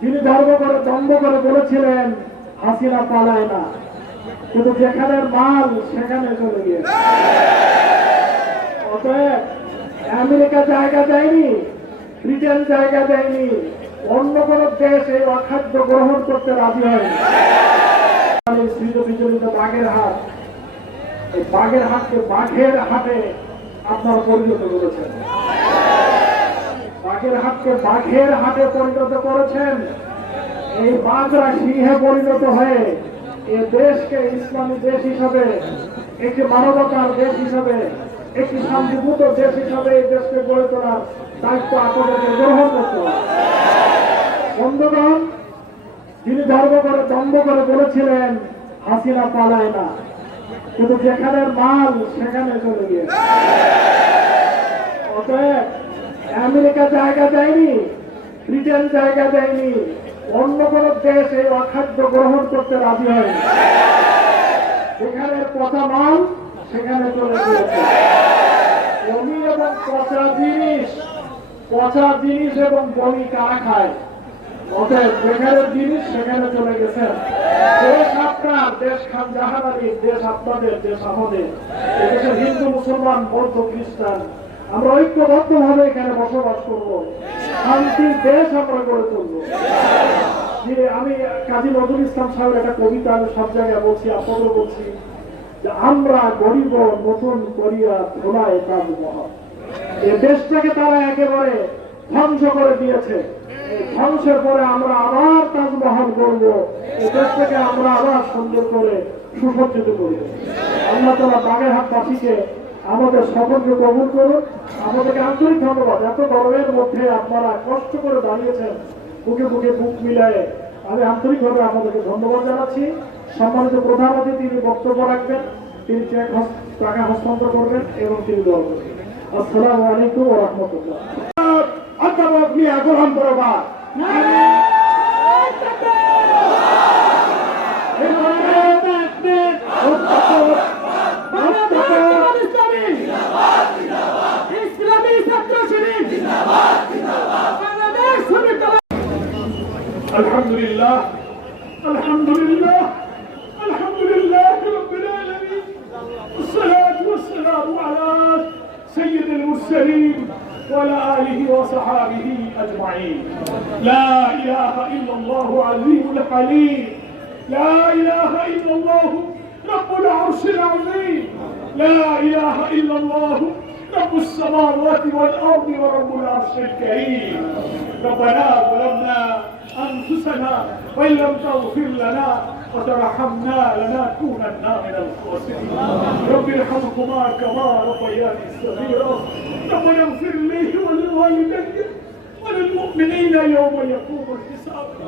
তিনি ধর্ম করে দম্ভ করে বলেছিলেন, হাসিনা পালায় না। কিন্তু যেখানে মাল, সেখানে চলে গিয়েছে। অতএব আমেরিকা জায়গা দেয়নি, ব্রিটেন জায়গা দেয়নি, অন্য কোন দেশ এই অখাদ্য গ্রহণ করতে রাজি হয়নি। বিচলিত বাঘের হাট এই বাঘের হাটকে বাঘের হাটে আপনারা পরিণত করেছেন। বাঘের হাটকে বাঘের হাটে পরিণত করেছেন। এই বাঘরা সিংহে পরিণত হয়ে এ দেশকে ইসলামী দেশ হিসাবে, একটি মানবতার দেশ হিসাবে, একটি শান্তিপূর্ণ দেশ হিসাবে এই দেশকে গড়ে তোলার দায়িত্ব আপনাদেরকে গ্রহণ করতে বন্ধুগণ, যিনি গর্ব করে দম্ভ করে বলেছিলেন, হাসিনা পালায় না। কিন্তু যেখানে মাল, সেখানে চলে গিয়েছে। আমেরিকা জায়গা দেয়নি, ব্রিটেন জায়গা দেয়নি, অন্য কোন দেশ এই অখাদ্য গ্রহণ করতে রাজি হয়নি। সেখানে পচা মাল, সেখানে চলে গিয়েছে। বমি এবং পচা জিনিস পচা জিনিস এবং বমি কারা খায়? অতএব যেখানে জিনিস, সেখানে চলে গেছেন। দেশ আপনার, দেশ খান জাহানারির দেশ আপনাদের, দেশ আমাদের। এদেশে হিন্দু, মুসলমান, বৌদ্ধ, খ্রিস্টান আমরা ঐক্যবদ্ধ ভাবে এখানে বসবাস করব। শান্তির দেশ আমরা গড়ে তুলব। যে আমি কাজী নজরুল ইসলাম সাহেবের একটা কবিতা আমি সব জায়গায় বলছি আপনাদের বলছি, যে আমরা গরিব, নতুন করিয়া ধোলায় তাজমহল এই দেশটাকে তারা একেবারে ধ্বংস করে দিয়েছে। ধ্বংসের পরে আমরা আবার তাজমহল করব এই দেশটাকে আমরা আবার সুন্দর করে সুসজ্জিত করব। আল্লাহ বাগেরহাট বাসীকে আমাদের সকলকে কবুল করুন। আমাদেরকে আন্তরিক ধন্যবাদ। এত গরমের মধ্যে আপনারা কষ্ট করে দাঁড়িয়েছেন বুকে বুকে বুক মিলায়ে। আমি আন্তরিকভাবে আপনাদেরকে ধন্যবাদ জানাচ্ছি। সম্মানিত প্রধান অতিথি তিনি বক্তব্য রাখবেন। তিনি চেক টাকা হস্তান্তর করবেন এবং তিনি দল করবেন। আসসালামু আলাইকুম ওয়া রাহমাতুল্লাহ। অধ্যাপক মিয়া গোলাম বরাবর لله. الحمد لله. الحمد لله رب العالمين. والصلاة والسلام على سيد المرسلين وعلى آله وصحابه أجمعين. لا إله إلا الله عظيم الحليم. لا إله إلا الله رب العرش العظيم. لا إله إلا الله رب السماوات والأرض ورب العرش الكريم. ربنا ظلمنا أنفسنا وإن لم تغفر لنا وترحمنا لنكونن من الخاسرين. رب ارحمهما كما ربياني صغيرا. ربنا اغفر لي ولوالدي وللمؤمنين يوم يقوم الحساب.